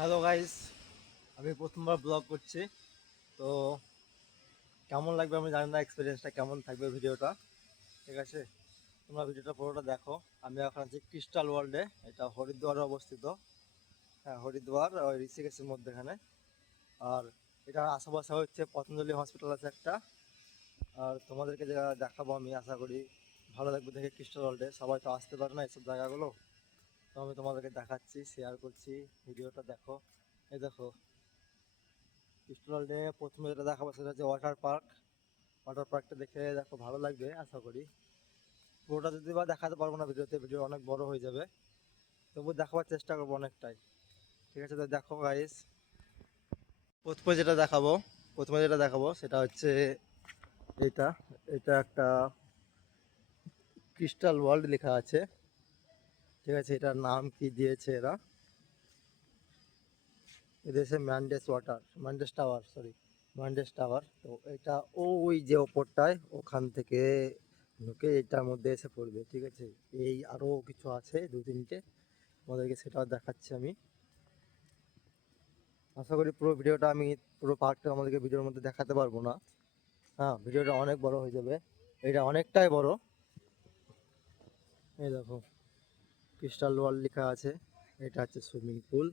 Hello guys, আমি প্রথমবার blog করছি। তো কেমন লাগবে আমি জানি না, এক্সপিরিয়েন্সটা কেমন থাকবে ভিডিওটা। ঠিক আছে, তোমরা ভিডিওটা পুরোটা দেখো। আমি এখন আছি ক্রিস্টাল ওয়ার্ল্ডে, এটা হরিদ্বারে অবস্থিত। হ্যাঁ, হরিদ্বার ওই ঋষিকেশের মধ্যেখানে। আর এটার আশেপাশে হচ্ছে পতঞ্জলি হসপিটাল আছে একটা। আর তোমাদেরকে যেটা দেখাবো আমি আশা করি ভালো লাগবে দেখে। ক্রিস্টাল ওয়ার্ল্ডে সবাই তো আসতে পারে না এইসব জায়গাগুলো, তো আমি তোমাদেরকে দেখাচ্ছি, শেয়ার করছি। ভিডিওটা দেখো। এই দেখো, ক্রিস্টাল ওয়ার্ল্ডে প্রথমে যেটা দেখাবো সেটা হচ্ছে ওয়াটার পার্ক। ওয়াটার পার্কটা দেখে দেখো, ভালো লাগবে আশা করি। পুরোটা যদি বা দেখাতে পারবো না ভিডিওতে, ভিডিও অনেক বড় হয়ে যাবে, তবু দেখাবার চেষ্টা করবো অনেকটাই। ঠিক আছে, তো দেখো গাইস। প্রথমে যেটা দেখাবো প্রথমে যেটা দেখাবো সেটা হচ্ছে এটা এটা একটা ক্রিস্টাল ওয়ার্ল্ড লেখা আছে। ঠিক আছে, এটার নাম কি দিয়েছে এরা, এদেশে Mendes tower, sorry, Mendes tower. তো এটা ওই যে ওপরটায়, ওখান থেকে ঢুকে এটার মধ্যে এসে পড়বে। ঠিক আছে, এই আরও কিছু আছে দু তিনটে, তোমাদেরকে সেটাও দেখাচ্ছি আমি। আশা করি পুরো পার্কটা আমাদেরকে ভিডিওর মধ্যে দেখাতে পারবো না। হ্যাঁ, ভিডিওটা অনেক বড় হয়ে যাবে, এটা অনেকটাই বড়। এই দেখো, ক্রিস্টাল ওয়ার্ল্ড লেখা আছে। এটা হচ্ছে সুইমিং পুল।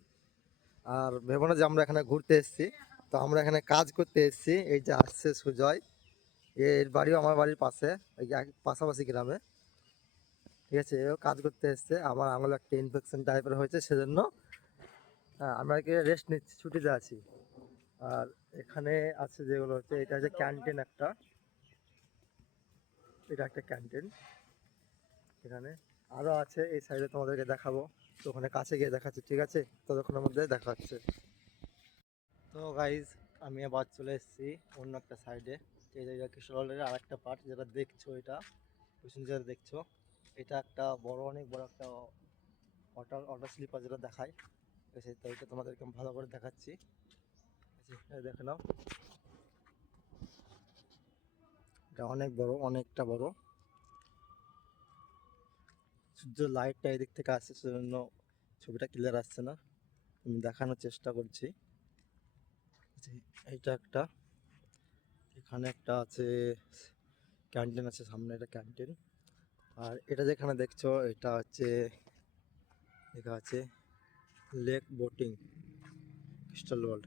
আর ভেবো না যে আমরা এখানে ঘুরতে এসেছি, তো আমরা এখানে কাজ করতে এসেছি। এই যে আসছে সুজয়, এর বাড়িও আমার বাড়ির পাশে, এই পাশাপাশি গ্রামে। ঠিক আছে, এও কাজ করতে এসছে। আমার আঙুলে একটা ইনফেকশন টাইপের হয়েছে, সেজন্য আমরা কি রেস্ট নিচ্ছি, ছুটিতে আছি। আর এখানে আছে যেগুলো হচ্ছে, এটা হচ্ছে ক্যান্টিন একটা, এটা একটা ক্যান্টিন। এখানে আরও আছে, এই সাইডে তোমাদেরকে দেখাবো। তো ওখানে কাছে গিয়ে দেখাচ্ছি, ঠিক আছে? ততক্ষণের মধ্যে দেখা হচ্ছে। তো গাইজ, আমি আবার চলে এসেছি অন্য একটা সাইডে। এই জায়গা কিশোরের আর একটা পার্ট যেটা দেখছো, এটা পিছন যেটা দেখছো, এটা একটা বড়, অনেক বড় একটা ওয়াটার ওয়াটার স্লিপার যেটা দেখায়। ঠিক আছে, তো এটা তোমাদেরকে আমি ভালো করে দেখাচ্ছি। ঠিক আছে, এই দেখে নাও, এটা অনেক বড়, অনেকটা বড়। সূর্য লাইটটা এদিক থেকে আসছে, সেজন্য ছবিটা ক্লিয়ার আসছে না, আমি দেখানোর চেষ্টা করছি। এইটা একটা, এখানে একটা আছে ক্যান্টিন আছে সামনে, এটা ক্যান্টিন। আর এটা যেখানে দেখছো, এটা হচ্ছে লেখা আছে লেক বোটিং ক্রিস্টাল ওয়ার্ল্ড।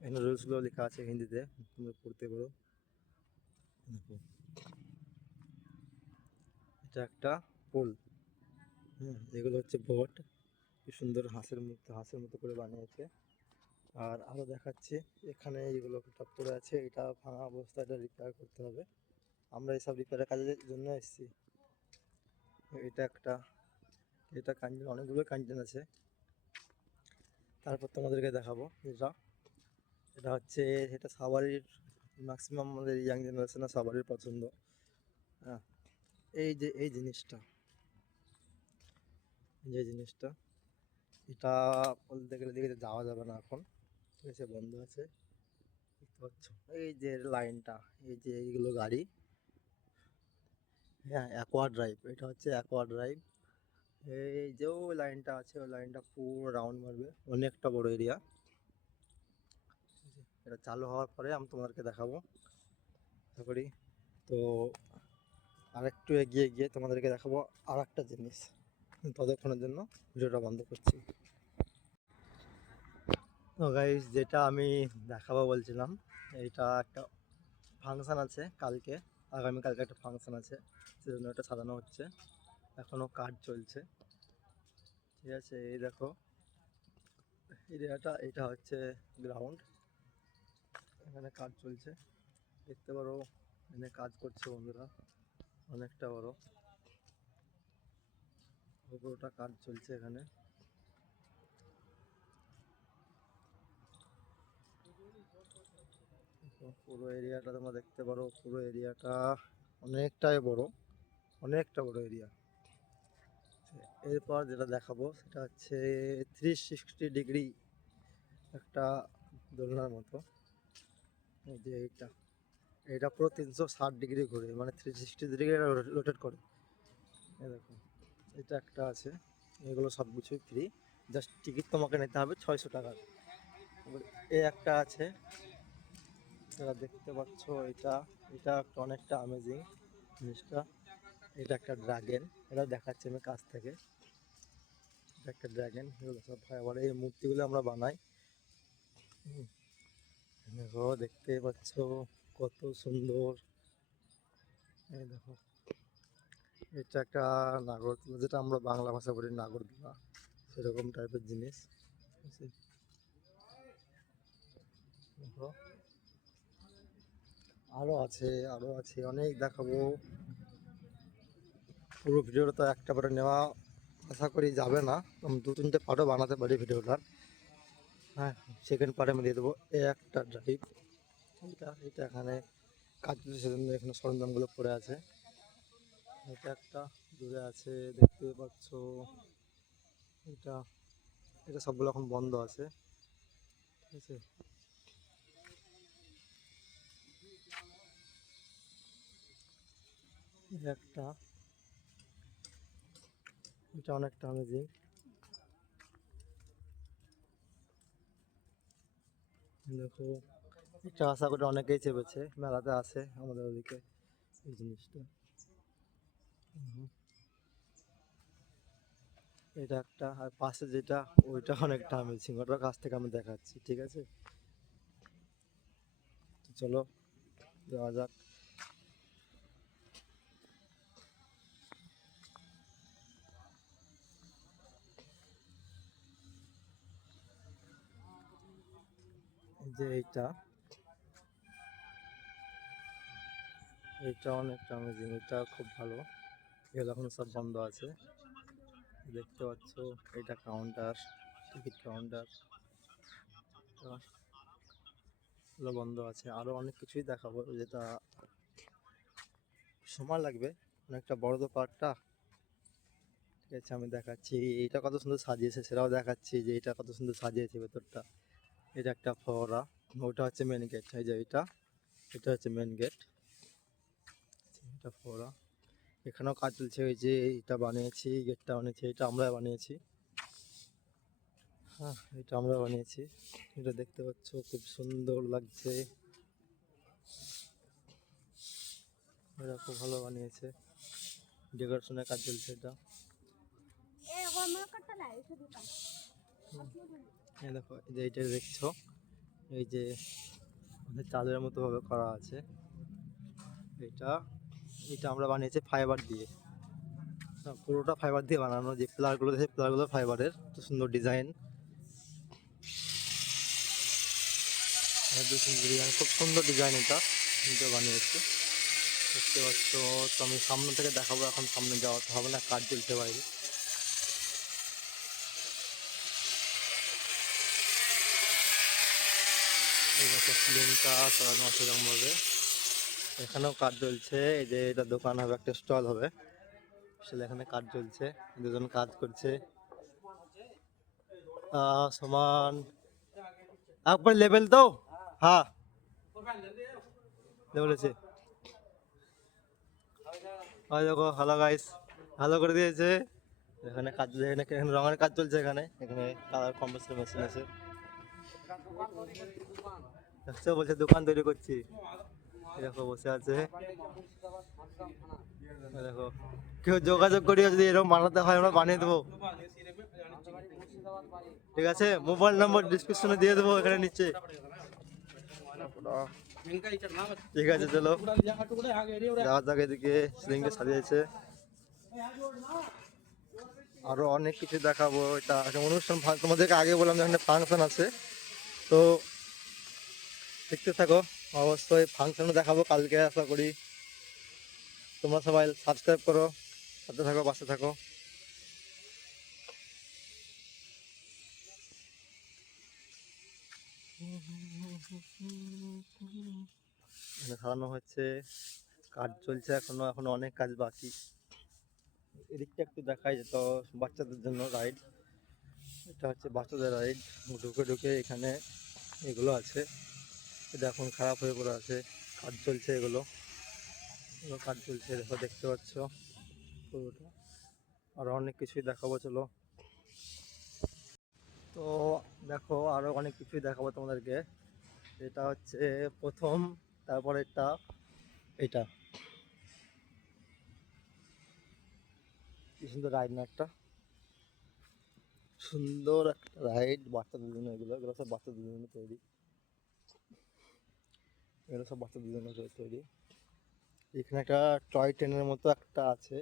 এখানে রুলসগুলো লেখা আছে হিন্দিতে, তোমরা পড়তে পারো। দেখো, এটা একটা পুল। এগুলো হচ্ছে বোট, কি সুন্দর হাঁসের মতো করে বানিয়েছে। আর আরও দেখাচ্ছি, এখানে এগুলো সব পড়ে আছে, এটা ভাঙা অবস্থা, এটা রিপেয়ার করতে হবে। আমরা এইসব রিপেয়ারের কাজের জন্য এসেছি। এটা একটা, এটা ক্যান্টিন, অনেকগুলো ক্যান্টিন আছে। তারপর তোমাদেরকে দেখাবো যেটা, এটা হচ্ছে, এটা সবারই, ম্যাক্সিমাম আমাদের ইয়াং জেনারেশনে সবারই পছন্দ। হ্যাঁ, এই জিনিসটা, যে জিনিসটা, এটা বলতে গেলে দিকে যাওয়া যাবে না এখন। ঠিক আছে, বন্ধ আছে। দেখতে পাচ্ছ এই যে লাইনটা, এই যে এইগুলো গাড়ি। হ্যাঁ, অ্যাকোয়া ড্রাইভ, এটা হচ্ছে অ্যাকোয়া ড্রাইভ। এই যে ওই লাইনটা আছে, ওই লাইনটা পুরো রাউন্ড মারবে, অনেকটা বড় এরিয়া। এটা চালু হওয়ার পরে আমি তোমাদেরকে দেখাবো আশা করি। তো আরেকটু এগিয়ে গিয়ে তোমাদেরকে দেখাবো আর একটা জিনিস। ততক্ষণের জন্য ভিডিওটা বন্ধ করছি। তো গাইস, যেটা আমি দেখাবো বলছিলাম, এইটা একটা ফাংশান আছে কালকে, আগামীকালকে একটা ফাংশান আছে, সেজন্য এটা সাজানো হচ্ছে, এখনও কাজ চলছে। ঠিক আছে, এই দেখো এরিয়াটা, এটা হচ্ছে গ্রাউন্ড, এখানে কাজ চলছে, দেখতে পারো। এখানে কাজ করছে বন্ধুরা, অনেকটা বড়, পুরোটা কাজ চলছে এখানে। তো পুরো এরিয়াটা তোমরা দেখতে পারো, পুরো এরিয়াটা অনেকটাই বড়, অনেকটা বড় এরিয়া। এরপর যেটা দেখাবো সেটা হচ্ছে 360 ডিগ্রি একটা দোলনার মতো। এই যে এইটা, এটা পুরো 360 ডিগ্রি ঘুরে, মানে 360 ডিগ্রি রোটেট করে। এই দেখো, এটা একটা আছে, এগুলো সব কিছুই ফ্রি। জাস্ট টিকিট তোমাকে নিতে হবে 600 টাকার। এবার এই একটা আছে, যারা দেখতে পাচ্ছ, এটা এটা একটা অনেকটা অ্যামেজিং জিনিসটা। এটা একটা ড্রাগন, এটা দেখাচ্ছি আমি কাছ থেকে। এটা একটা ড্রাগন, এগুলো সব ফাইবার, এই মূর্তিগুলো আমরা বানাই। হুম, দেখো দেখতে পাচ্ছ কত সুন্দর। এই দেখো, এটা একটা নাগরদোলা, যেটা আমরা বাংলা ভাষা বলি নাগরদোলা, সেরকম টাইপের জিনিস। ঠিক আছে? দেখো আরো আছে অনেক দেখাবো। পুরো ভিডিওটা তো একটা পারে নেওয়া আশা করি যাবে না, আমি 2-3টে পার্টও বানাতে পারি ভিডিওটার। হ্যাঁ, সেকেন্ড পার্টে আমি দিয়ে দেবো। এই একটা ড্রাইভ, এটা এখানে কাজ করছে সেজন্য এখানে সরঞ্জামগুলো পড়ে আছে। এটা একটা দূরে আছে, দেখতে পাচ্ছ। এটা এটা সবগুলো এখন বন্ধ আছে। ঠিক আছে? এই একটা, এটা অনেকটা অ্যামেজিং। দেখো, এটা আশা করি অনেকেই চেপেছে, মেলাতে আছে আমাদের ওদিকে এই জিনিসটা। হুম, এটা একটা, আর পাশে যেটা, ওইটা অনেকটা অ্যামেজিং, ওটার কাছ থেকে আমি দেখাচ্ছি। ঠিক আছে, তো চলো যাওয়া যাক। এই যে এইটা অনেকটা অ্যামেজিং, এটা খুব ভালো। এগুলো এখন সব বন্ধ আছে, দেখতে পাচ্ছ। এটা কাউন্টার, টিকিট কাউন্টার, এগুলো বন্ধ আছে। আরো অনেক কিছুই দেখাবো, যেটা সময় লাগবে, অনেকটা বড় তো পার্কটা। ঠিক আছে, আমি দেখাচ্ছি। এটা কত সুন্দর সাজিয়েছে সেটাও দেখাচ্ছি, যে এটা কত সুন্দর সাজিয়েছে ভেতরটা। এটা একটা ফোয়ারা, ওটা হচ্ছে মেন গেট। এই যে এটা, এটা হচ্ছে মেন গেট। এটা ফোয়ারা, এখানেও কাজ চলছে। ওই যে এটা বানিয়েছি, গেটটা বানিয়েছি, এটা আমরা বানিয়েছি। হ্যাঁ, এটা আমরা বানিয়েছি। এটা দেখতে পাচ্ছ, খুব সুন্দর লাগছে। এটা খুব ভালো বানিয়েছে, ডেকোরেশনের কাজ চলছে এটা। এই দেখো, এই যে এটা দেখছো, এই যে আমাদের চালের মতো ভাবে করা আছে। এটা এটা আমরা বানিয়েছি ফাইবার দিয়ে। পুরোটা ফাইবার দিয়ে বানানো, যে পিলারগুলো আছে পিলারগুলো ফাইবারের, তো সুন্দর ডিজাইন। ডিজাইন, খুব সুন্দর ডিজাইন, এটা বানিয়েছি। দেখতে পাচ্ছ, তো আমি সামনে থেকে দেখাবো, এখন সামনে যাওয়া তো হবে না, কাজ চলছে বাইরে। এই দেখো, সিলিংটা করানো আছে এরকমভাবে। এখানেও কাজ চলছে, এই যে এটা দোকান হবে, একটা স্টল হবে, আসলে এখানে কাজ চলছে, দুজন কাজ করছে। সমান একবার লেভেল তো, হ্যাঁ লেভেল আছে। ওই দেখো, হ্যালো গাইস, ভালো করে দিয়েছে। এখানে কাজ চলছে, এখানে রঙের কাজ চলছে, এখানে এখানে কালার কম্পোজিশন মেশিন আছে। দেখছো, বলছে দোকান তৈরি করছি। এই দেখো বসে আছে। এই দেখো, কেউ যোগাযোগ করিও, যদি এরকম বানাতে হয় আমরা বানিয়ে দেবো। ঠিক আছে, মোবাইল নাম্বার ডিসক্রিপশনে দিয়ে দেবো এখানে নিচে। ঠিক আছে, চলো যাওয়া যাক। এদিকে সিলিংটা সাজিয়েছে, আরো অনেক কিছু দেখাবো। এটা একটা অনুষ্ঠান, তোমাদেরকে আগে বললাম যে এখানে ফাংশন আছে, তো দেখতে থাকো। অবশ্যই ফাংশনও দেখাবো কালকে, আশা করি। তোমরা সবাই সাবস্ক্রাইব করো, সাথে থাকো, পাশে থাকো। এখানে সাজানো হচ্ছে, কাজ চলছে এখনো, এখনো অনেক কাজ বাকি। এদিকটা একটু দেখাই যেত, বাচ্চাদের জন্য রাইড। এটা হচ্ছে বাচ্চাদের রাইড, ঢুকে ঢুকে এখানে এগুলো আছে। এটা এখন খারাপ হয়ে পড়ে আছে, কাজ চলছে, এগুলো এগুলো কাজ চলছে, দেখো দেখতে পাচ্ছ পুরোটা। আর অনেক কিছুই দেখাবো, চলো। তো দেখো আরো অনেক কিছুই দেখাবো তোমাদেরকে। এটা হচ্ছে প্রথম, তারপরে এটা কি সুন্দর রাইড না, একটা সুন্দর একটা রাইড বাচ্চাদের জন্য। এগুলো এগুলো সব বাচ্চাদের জন্য তৈরি, এগুলো সব বাচ্চাদের জন্য তৈরি। এখানে একটা টয় ট্রেনের মতো একটা আছে,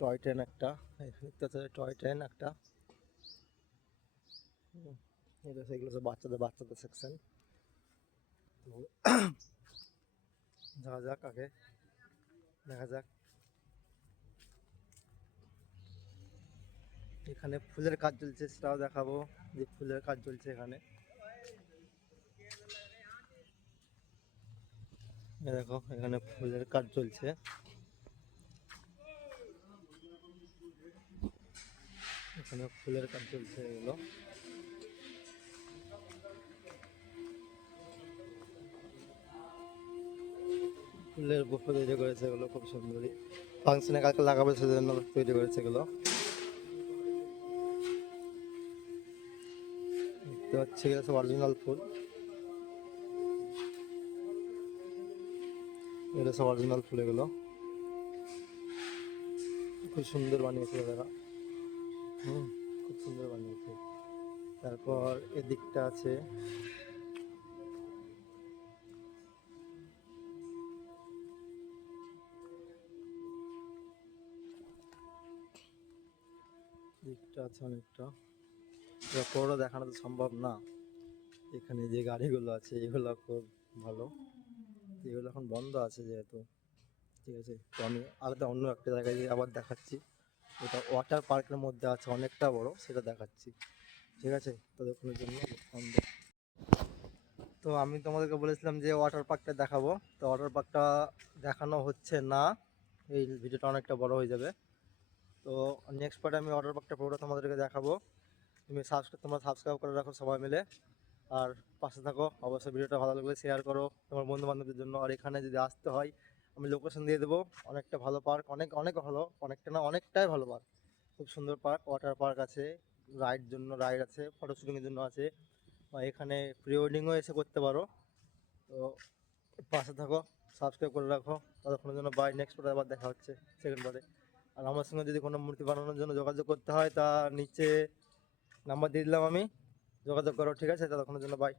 টয় ট্রেন একটা, টয় ট্রেন একটা। এটা সেগুলো সব বাচ্চাদের সেকশন। তো দেখা যাক, আগে দেখা যাক। এখানে ফুলের কাজ চলছে, সেটাও দেখাবো যে ফুলের কাজ চলছে এখানে। দেখো এখানে ফুলের কাজ চলছে, এখানে ফুলের কাজ চলছে। এগুলো ফুলের বুফে তৈরি করেছে, এগুলো খুব সুন্দরই ফাংশনে কালকে লাগাবে সেজন্য তৈরি করেছে এগুলো। দেখতে পাচ্ছি এগুলো সব অরিজিনাল ফুল, এগুলো সব অরিজিনাল ফুল। এগুলো খুব সুন্দর বানিয়েছে তারা, খুব সুন্দর বানিয়েছে। তারপর এদিকটা আছে, দিকটা আছে অনেকটা, পুরোটা দেখানো তো সম্ভব না। এখানে যে গাড়িগুলো আছে এগুলো খুব ভালো, এগুলো এখন বন্ধ আছে যেহেতু, ঠিক আছে। তো আমি আলাদা অন্য একটা জায়গায় গিয়ে আবার দেখাচ্ছি। এটা ওয়াটার পার্কের মধ্যে আছে, অনেকটা বড়, সেটা দেখাচ্ছি, ঠিক আছে। ততক্ষণের জন্য বন্ধ। তো আমি তোমাদেরকে বলেছিলাম যে ওয়াটার পার্কটা দেখাবো, তো ওয়াটার পার্কটা দেখানো হচ্ছে না, এই ভিডিওটা অনেকটা বড় হয়ে যাবে। তো নেক্সট পার্টে আমি ওয়াটার পার্কটা পুরোটা তোমাদেরকে দেখাবো। তোমরা সাবস্ক্রাইব করে রাখো সবাই মিলে, আর পাশে থাকো। অবশ্যই ভিডিওটা ভালো লাগলে শেয়ার করো তোমার বন্ধু বান্ধবদের জন্য। আর এখানে যদি আসতে হয় আমি লোকেশন দিয়ে দেবো। অনেকটা ভালো পার্ক, অনেক অনেক ভালো, অনেকটা না অনেকটাই ভালো পার্ক, খুব সুন্দর পার্ক। ওয়াটার পার্ক আছে, রাইড আছে, ফটো শুটিংয়ের জন্য আছে, বা এখানে প্রি ওয়েডিংও এসে করতে পারো। তো পাশে থাকো, সাবস্ক্রাইব করে রাখো। ততক্ষণের জন্য বাই, নেক্সট পার্টে আবার দেখা হচ্ছে সেকেন্ড পার্টে। আর আমার সঙ্গে যদি কোনো মূর্তি বানানোর জন্য যোগাযোগ করতে হয় তা নিচে নাম্বার দিয়ে দিলাম আমি, যোগাযোগ করো, ঠিক আছে। ততক্ষণের জন্য বাই।